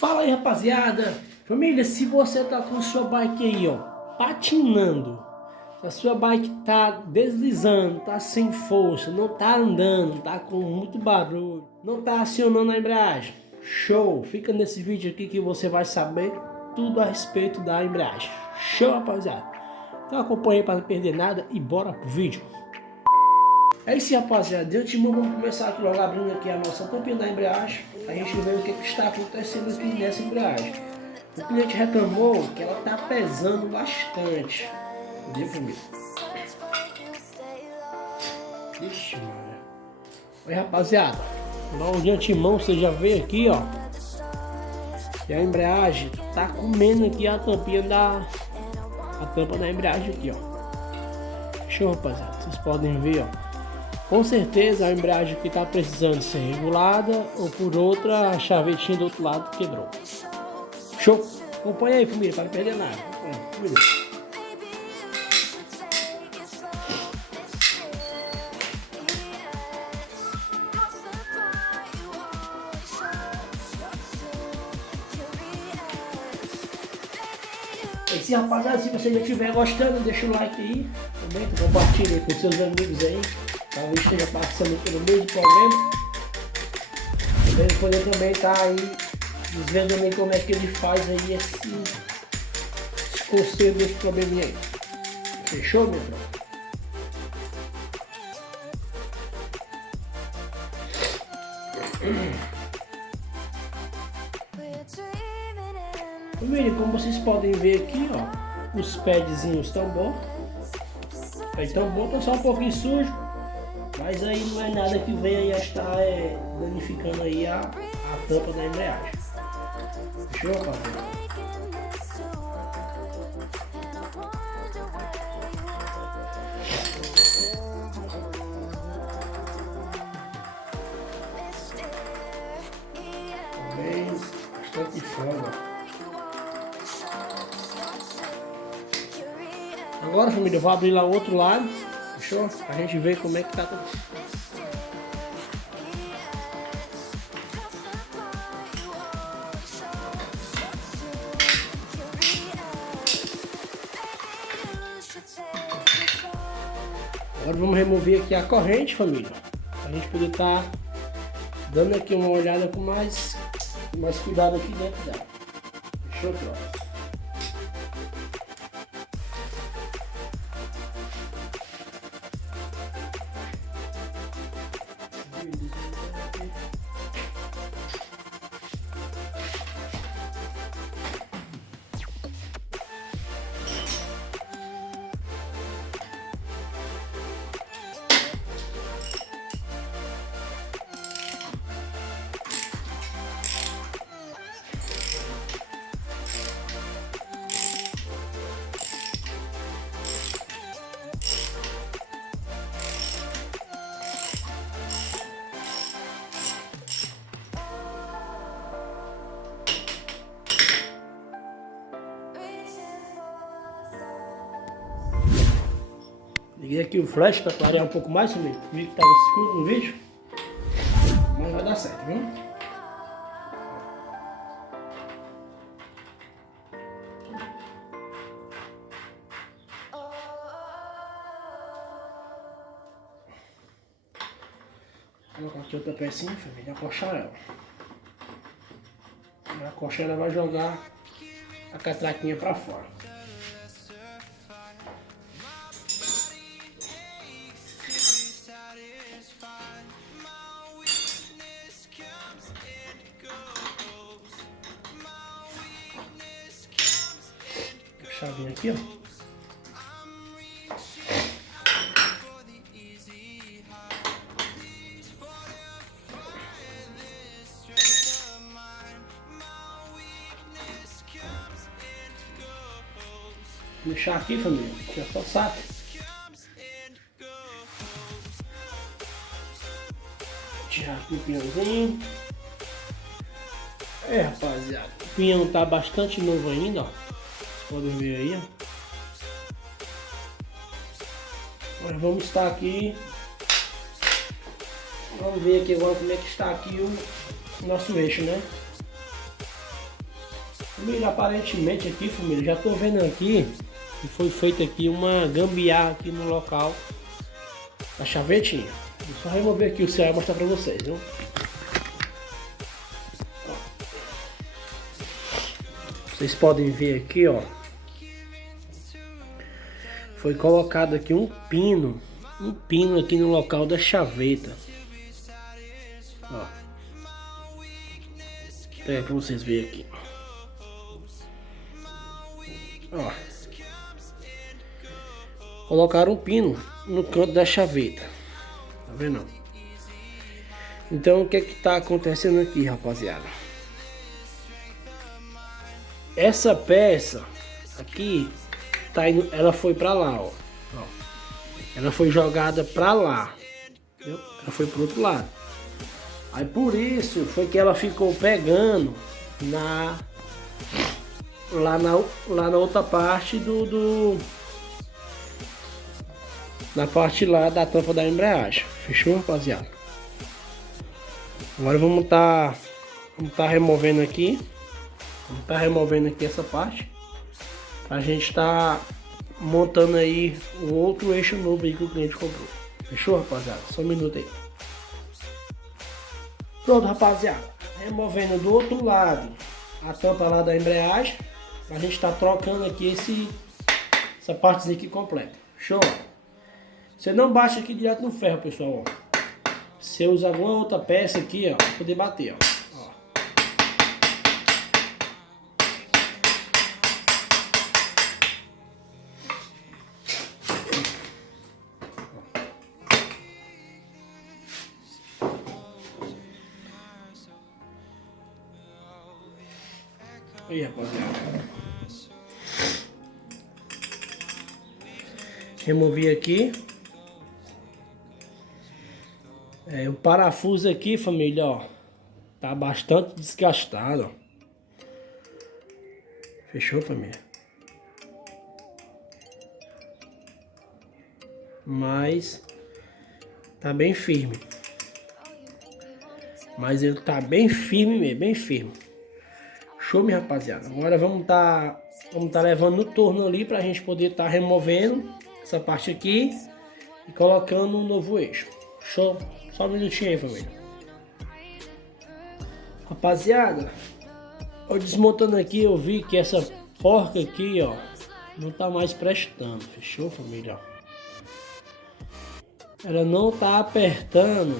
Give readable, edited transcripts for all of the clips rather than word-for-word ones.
Fala aí, rapaziada. Família, se você tá com sua bike aí, ó, patinando, se a sua bike tá deslizando, tá sem força, não tá andando, tá com muito barulho, não tá acionando a embreagem, show! Fica nesse vídeo aqui que você vai saber tudo a respeito da embreagem. Show, rapaziada. Então acompanha para não perder nada e bora pro vídeo. É isso, rapaziada. De antemão, vamos começar aqui logo abrindo aqui a nossa tampinha da embreagem. A gente vê o que está acontecendo aqui nessa embreagem. O cliente reclamou que ela está pesando bastante. Entendeu, família? Ixi, mano. Oi, rapaziada. Logo de antemão, você já vê aqui, ó, que a embreagem tá comendo aqui a tampinha a tampa da embreagem aqui, ó. Show, rapaziada. Vocês podem ver, ó. Com certeza a embreagem aqui está precisando ser regulada, ou por outra, a chavetinha do outro lado quebrou. Show! Acompanha aí, família, para não perder nada. Esse rapaziada, se você já estiver gostando, deixa o like aí, comenta, compartilha aí com seus amigos aí. Talvez esteja passando pelo mesmo problema. Ele poder também estar aí dizendo também como é que ele faz aí esse conselho desse probleminha aí. Fechou, meu irmão? Família, como vocês podem ver aqui, ó, os padzinhos estão bons. Estão bons, estão só um pouquinho sujos. Mas aí não é nada que venha e estar danificando aí a tampa da embreagem. Fechou, rapaziada? Também bastante folga. Agora, família, eu vou abrir lá o outro lado. Fechou? Pra gente ver como é que tá tudo. Agora vamos remover aqui a corrente, família. Pra gente poder estar dando aqui uma olhada com mais cuidado aqui dentro dela. Fechou, pessoal? Liguei aqui o flash para clarear um pouco mais, família. Vi que estava escuro no vídeo, mas vai dar certo, viu? Vou colocar aqui outra pecinha, família, acochar ela. A acochar ela vai jogar a catraquinha para fora. Chavinha aqui, ó. Vou deixar aqui, família, que é só saco. Tirar aqui o pinhãozinho. É, rapaziada, o pinhão tá bastante novo ainda, ó. Podem ver aí, ó. Nós vamos estar aqui. Vamos ver aqui agora como é que está aqui o nosso eixo, né? Família, aparentemente aqui, família, já tô vendo aqui que foi feita aqui uma gambiarra aqui no local da chavetinha. Vou só remover aqui o celular e mostrar pra vocês, viu? Vocês podem ver aqui, ó. Foi colocado aqui um pino aqui no local da chaveta. Ó. Pega pra vocês verem aqui. Ó. Colocaram um pino no canto da chaveta. Tá vendo? Então o que é que tá acontecendo aqui, rapaziada? Essa peça aqui tá indo, ela foi pra lá, ó. Ela foi jogada pra lá. Entendeu? Ela foi pro outro lado. Aí por isso foi que ela ficou pegando lá na outra parte na parte lá da tampa da embreagem. Fechou, rapaziada? Agora vamos tá removendo aqui. Vamos tá removendo aqui essa parte. A gente tá montando aí o outro eixo novo aí que o cliente comprou. Fechou, rapaziada? Só um minuto aí. Pronto, rapaziada. Removendo do outro lado a tampa lá da embreagem. A gente tá trocando aqui essa partezinha aqui completa. Show? Você não baixa aqui direto no ferro, pessoal. Ó. Você usa alguma outra peça aqui, ó, pra poder bater, ó. Aí, rapaziada. Removi aqui. O parafuso aqui, família, ó, tá bastante desgastado, ó. Fechou, família? Mas tá bem firme. Mas ele tá bem firme mesmo, bem firme. Show, minha rapaziada. Agora vamos tá levando no torno ali pra gente poder tá removendo essa parte aqui e colocando um novo eixo. Show? Só um minutinho aí, família. Rapaziada, eu desmontando aqui, eu vi que essa porca aqui, ó, não tá mais prestando. Fechou, família? Ela não tá apertando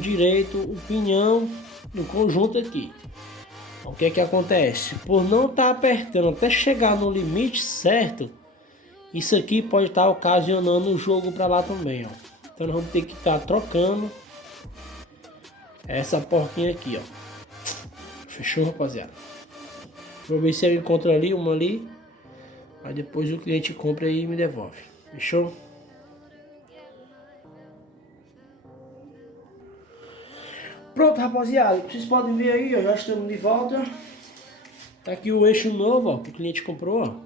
direito o pinhão no conjunto aqui. O que é que acontece? Por não estar apertando até chegar no limite certo, isso aqui pode estar ocasionando o jogo para lá também, ó. Então nós vamos ter que estar trocando essa porquinha aqui, ó. Fechou, rapaziada? Vou ver se eu encontro ali, uma ali. Aí depois o cliente compra e me devolve. Fechou? Pronto, rapaziada. Vocês podem ver aí, ó, já estamos de volta. Tá aqui o eixo novo, ó, que o cliente comprou, ó.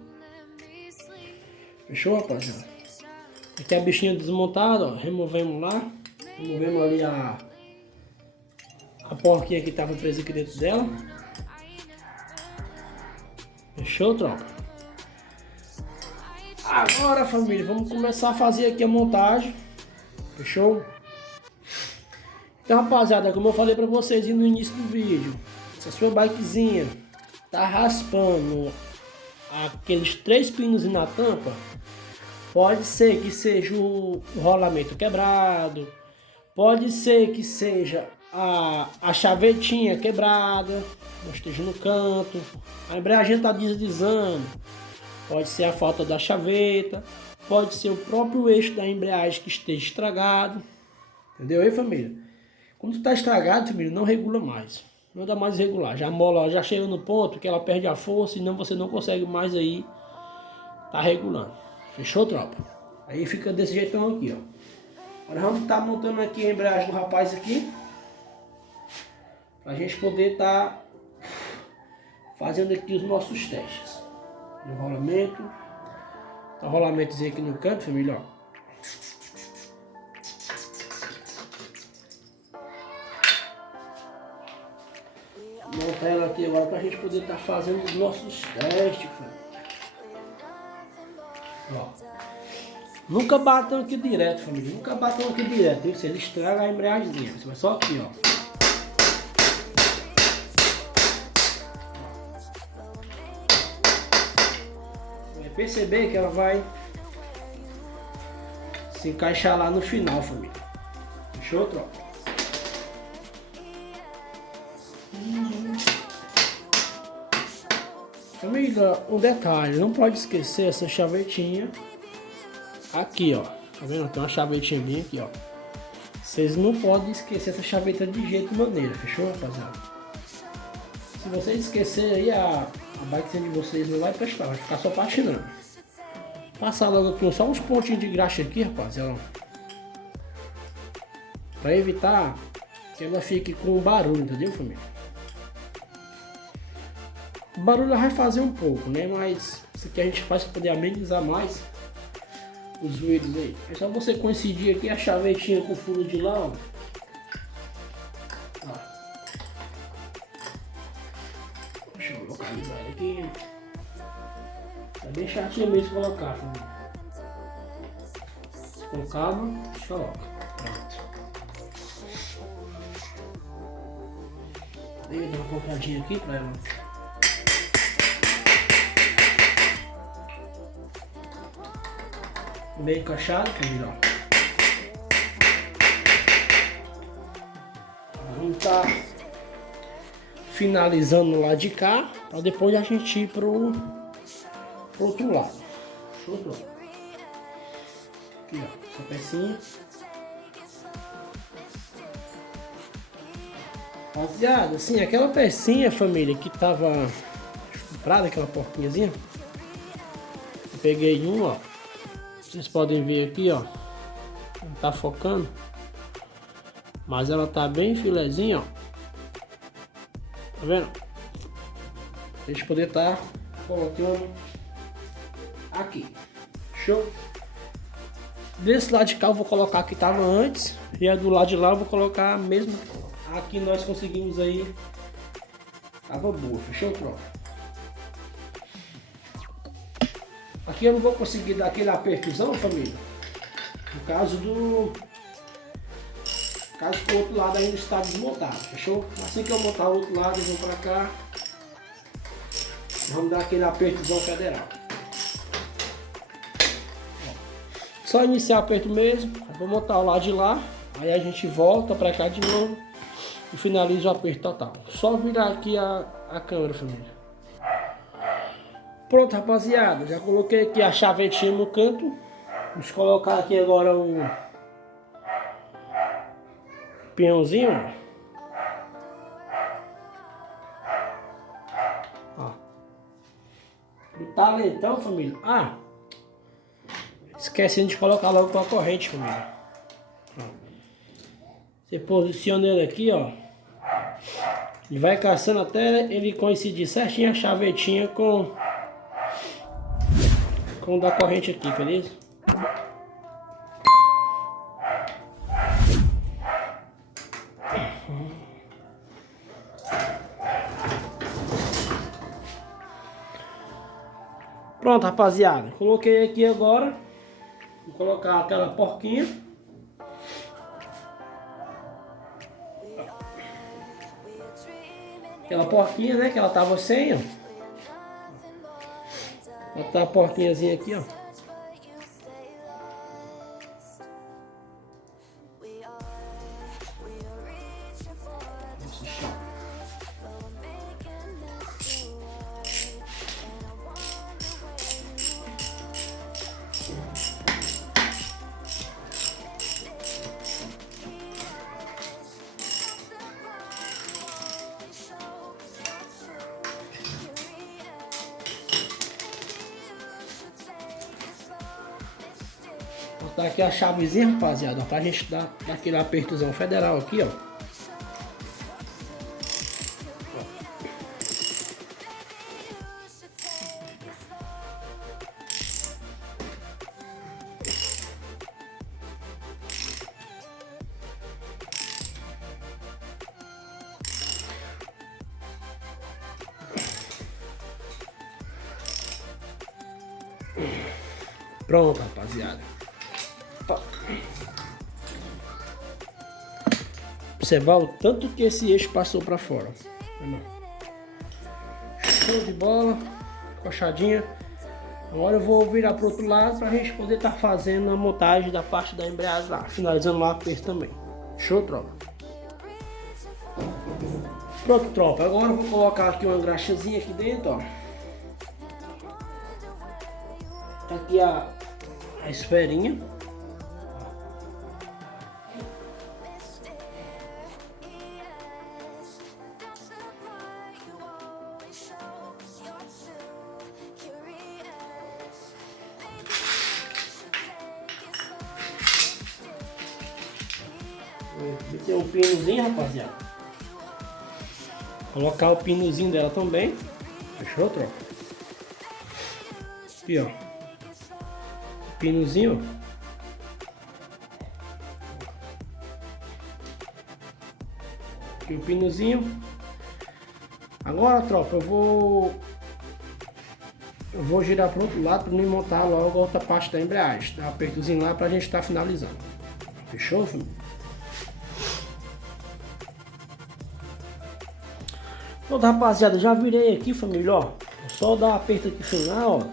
Fechou, rapaziada? Aqui a bichinha desmontada, ó. Removemos lá. Removemos ali a porquinha que tava presa aqui dentro dela. Fechou, tropa? Agora, família, vamos começar a fazer aqui a montagem. Fechou? Então, rapaziada, como eu falei pra vocês no início do vídeo, se a sua bikezinha tá raspando aqueles 3 pinos na tampa, pode ser que seja o rolamento quebrado, pode ser que seja a chavetinha quebrada, não esteja no canto, a embreagem tá deslizando, pode ser a falta da chaveta, pode ser o próprio eixo da embreagem que esteja estragado, entendeu aí, família? Quando está estragado, família, não regula mais. Não dá mais regular. Já a mola já chega no ponto que ela perde a força e você não consegue mais aí tá regulando. Fechou, tropa? Aí fica desse jeitão aqui, ó. Agora vamos estar montando aqui a embreagem do rapaz aqui. Pra gente poder estar fazendo aqui os nossos testes. No rolamento. Tá o rolamentozinho aqui no canto, família, ó. montar ela aqui agora pra gente poder estar fazendo os nossos testes, família. Ó. Nunca batam aqui direto, família. Nunca batam aqui direto. Viu? Ele estraga a embreagemzinha. Você vai só aqui, ó. Vai perceber que ela vai se encaixar lá no final, família. Fechou, tropa? Família, um detalhe, não pode esquecer essa chavetinha aqui, ó. Tá vendo? Tem uma chavetinha bem aqui, ó. Vocês não podem esquecer essa chaveta de jeito maneira, fechou, rapaziada? Se vocês esquecerem aí, a bike de vocês não vai prestar, vai ficar só patinando. Passar logo aqui só uns pontinhos de graxa aqui, rapaziada. Pra evitar que ela fique com barulho, entendeu, família? O barulho vai fazer um pouco, né? Mas isso aqui a gente faz para poder amenizar mais os ruídos aí. É só você coincidir aqui a chavetinha com o furo de lá, ó. Deixa eu localizar aqui. Tá bem chatinho mesmo colocar, família. Com calma, coloca. Pronto. Deixa eu dar uma pancadinha aqui para ela. Bem encaixado, família. Vamos tá finalizando no lado de cá, para depois a gente ir pro outro lado. Show, aqui, ó, essa pecinha. Rapaziada, assim, aquela pecinha, família, que tava comprada, aquela porquinhazinha. Eu peguei um, ó. Vocês podem ver aqui, ó. Não tá focando. Mas ela tá bem filezinha, ó. Tá vendo? A gente poder tá colocando aqui. Show? Desse lado de cá eu vou colocar a que tava antes. E a do lado de lá eu vou colocar a mesma. Aqui nós conseguimos aí. Tava boa, fechou, tropa? Aqui eu não vou conseguir dar aquele apertozão, família. No caso que o outro lado ainda está desmontado, fechou? Assim que eu montar o outro lado, eu vou pra cá. Vamos dar aquele apertozão federal. Só iniciar o aperto mesmo. Eu vou montar o lado de lá. Aí a gente volta pra cá de novo. E finaliza o aperto total. Só virar aqui a câmera, família. Pronto, rapaziada, já coloquei aqui a chavetinha no canto. Vamos colocar aqui agora o peãozinho. Ó. O talentão, família. Ah, esquecendo de colocar logo com a corrente, família. Ó. Você posiciona ele aqui, ó. E vai caçando até ele coincidir certinho a chavetinha com o da corrente aqui, beleza? Pronto, rapaziada. Coloquei aqui agora. Vou colocar aquela porquinha. Aquela porquinha, né? Que ela tava sem, ó. Botar a porquinhazinha aqui, ó. Botar aqui a chavezinha, rapaziada, pra gente dar aquele apertozão federal aqui, ó. Pronto, rapaziada. Observar o tanto que esse eixo passou para fora. Show de bola, coxadinha. Agora eu vou virar pro outro lado pra gente poder estar fazendo a montagem da parte da embreagem lá, finalizando lá o aperto também. Show, tropa? Pronto, tropa. Agora eu vou colocar aqui uma graxazinha aqui dentro, ó. Tá aqui a esferinha. Tem um pinozinho, rapaziada. Colocar o pinozinho dela também. Fechou, tropa? Aqui, ó. O pinozinho, ó. Aqui o pinozinho. Agora, tropa, eu vou girar pro outro lado para me montar logo a outra parte da embreagem. Dá um apertozinho lá pra gente estar finalizando. Fechou, família? Pronto, rapaziada, já virei aqui, família, ó. Só dar um aperto aqui final, ó.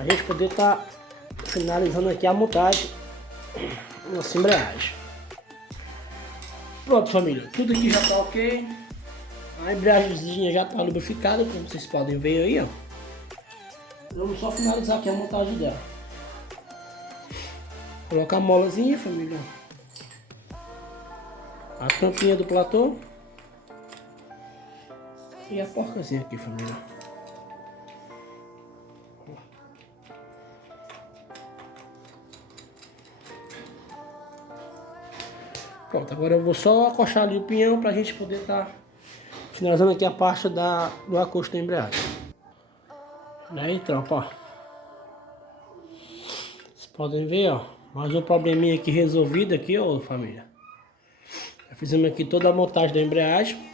A gente poder estar finalizando aqui a montagem nossa embreagem. Pronto, família, tudo aqui já tá ok. A embreagemzinha já tá lubrificada, como vocês podem ver aí, ó. Vamos só finalizar aqui a montagem dela. Colocar a molazinha, família. A tampinha do platô. E a porcazinha aqui, família. Pronto, agora eu vou só acochar ali o pinhão pra gente poder estar finalizando aqui a parte do acosto da embreagem. Aí, tropa, ó. Vocês podem ver, ó. Mais um probleminha aqui resolvido aqui, ó, família. Já fizemos aqui toda a montagem da embreagem.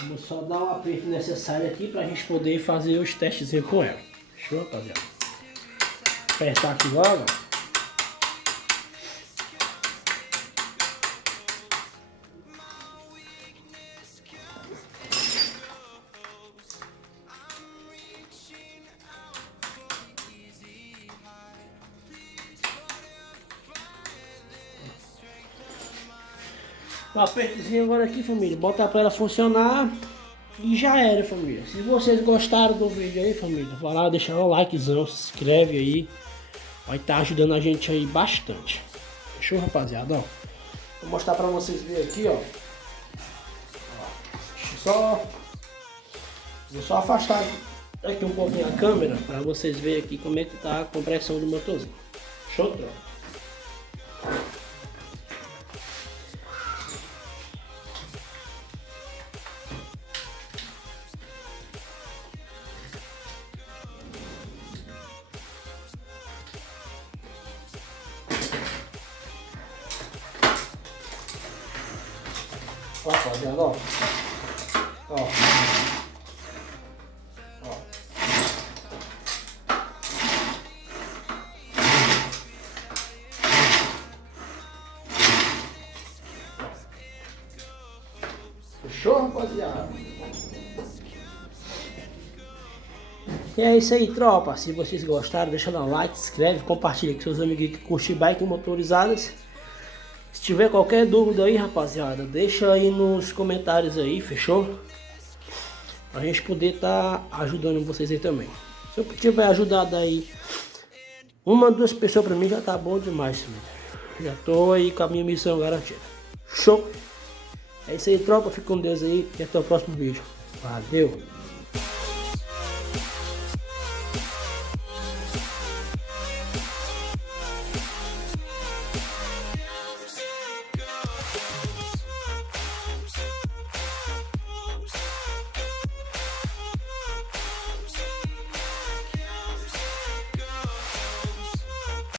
Vamos só dar o aperto necessário aqui pra gente poder fazer os testezinhos com ela. Fechou, rapaziada? Apertar aqui logo. O apertozinho agora aqui, família, bota pra ela funcionar e já era, família. Se vocês gostaram do vídeo aí, família, vai lá deixar um likezão, se inscreve aí, vai estar ajudando a gente aí bastante. Fechou, rapaziada, ó. Vou mostrar pra vocês verem aqui, ó. Vou só afastar aqui um pouquinho a câmera pra vocês verem aqui como é que tá a compressão do motorzinho. Show, tropa? Ó, rapaziada, ó. Ó. Ó. Fechou, rapaziada? E é isso aí, tropa. Se vocês gostaram, deixa no like, se inscreve, compartilha com seus amigos que curtem bike motorizadas. Se tiver qualquer dúvida aí, rapaziada, deixa aí nos comentários aí, fechou? Pra gente poder estar ajudando vocês aí também. Se eu tiver ajudado aí uma, duas pessoas pra mim já tá bom demais, filho. Já tô aí com a minha missão garantida. Show? É isso aí, tropa. Fica com Deus aí e até o próximo vídeo. Valeu!